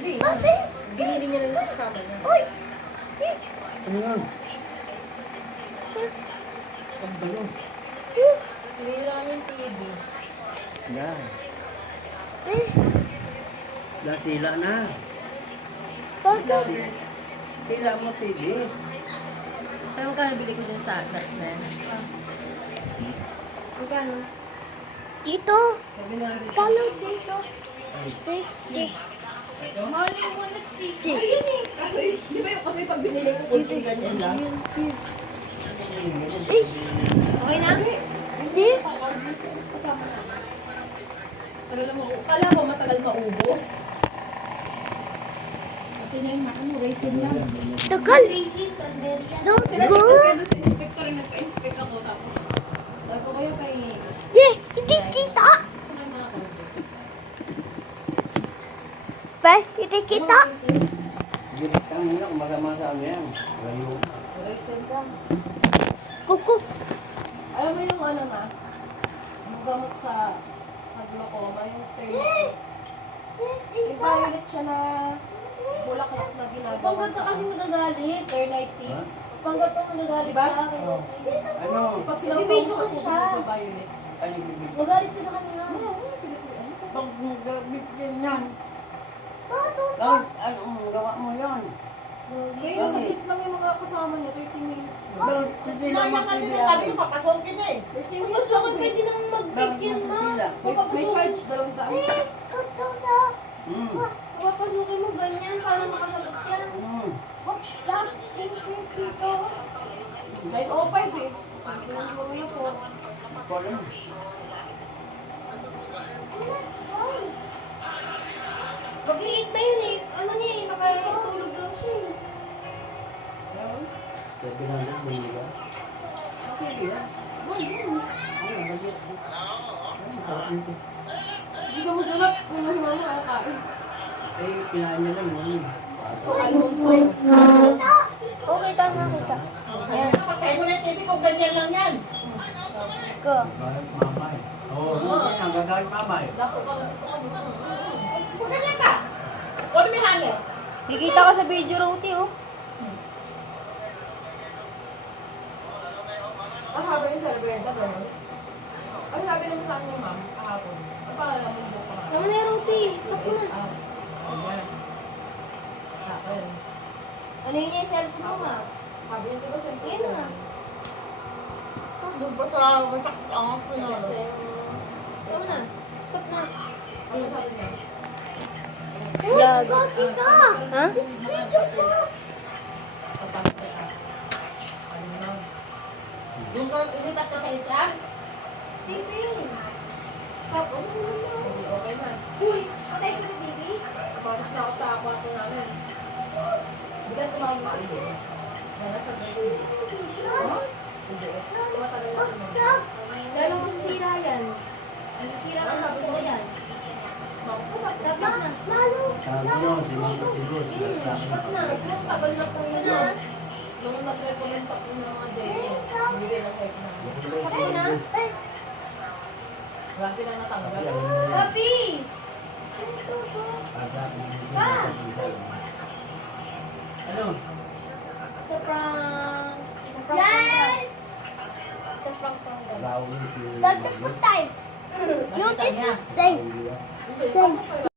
Hindi. Binili niya lang sa kasama niya. Uy! Ano yun? Ang balo. Sinira yung TV. Yan. Sila na. Bakit? Sila mo TV. Kaya magkano bili ko dun sa nuts na yan? Magkano? Dito. Sabi na rin. Kalo dito. Mahal yung mga nag-CJ. Ayun eh. Kaso, di ba yung kasi pag binili ko, kunting ganyan lang? Eh, okay na? Hindi. Kasama na. Kala mo matagal maubos. Kasi na yung ano, raisin lang. Tagal. Don't Sila go. nagpapendo sa inspector, nagpa-inspect ako tapos. Sabi ko kayo kay... Yeah, hindi kita. Saan na ako? Pa, hindi kita. Gilit ka muna kung magamasa ano yan. Layo. Raisin lang. Kuku. Alam mo yung ano na? Yung gamot sa glaucoma, yung therapy. Yung violet siya na bulaklak na ginagawa. Panggat ka kasi magagalit. Ternite. Ha? Panggat ka magagalit Diba? sa akin. Ano? Pag sinasawag Bibidyo sa ko tubig siya. na violet. Ano bibig? Magalit ka sa kanila. Pag nagabit din yan. Bakit? Ano gawa mo yan? Kaya nasakit lang yung mga kasama niya, 30 minutes. Bakit sila mag-TV? Papasokin eh. 30 Mas minutes. ako pwede nang mag-bake Bakit yan, nasa ma. sila? May charge, 2 daan. Hmm. Papasukin mo ganyan para makasagot yan. Hmm. Kahit 05 eh. Pinagawa mo na po. Wala. Mag-iit na yun eh. Ano niya eh, nakatulog lang siya eh. Sabi na lang, bumili ka. Sige yan. Ano, bagay. Ano, sarap nito. Hindi ka masarap kung ano mo kakain. Eh, kinain niya lang. Ano yun? Almond po. Okay, tama kita. Ayan. Patay mo na yung TV kung ganyan lang yan. Go. Gagalit mama eh. Oo, hindi yan. Gagalit mama eh. Dato ka lang. Kung ganyan ka. Huwag may hangin. Kikita ka sa video, Roti, oh. Ang haba yung serbeda, gano'n. Ang sabi naman sa akin, ma'am, kahapon. Ang pangalan mo buka ka. Naman na yung Roti. Stop mo na. Ayan. Ayan. Ano yun yung cellphone mo, ma? Sabi niya, di ba, sa Yan na. Doon pa sa masakit ang pinalo. Kasi, Stop na. Stop na. ano sabi niya? Vlog. Ha? Video po. Pasabi ka. Ano na? Doon ka ilipat ka sa isa. Steven. Tapos, hindi okay na. Uy, patay ko ng TV. Kapatid na ako sa kwarto namin. Bigat tumawag sa iyo. Yan, nasa gawin. Hindi. Tumatagal na tumawag. Lalo masisira yan. Masisira ka na ito yan. Dapat na. Lalo. Sabi nyo, sinunod siguro. Dapat na. Tagal na po yun na. Nung nag-recommend pa po ng mga demo, hindi rin ang check na. Patay na. Wala silang natanggal. Papi! Ano? Sa prank. Yes! Sa prank. Lawin si... Dagdag po time. Notice. Same. Same.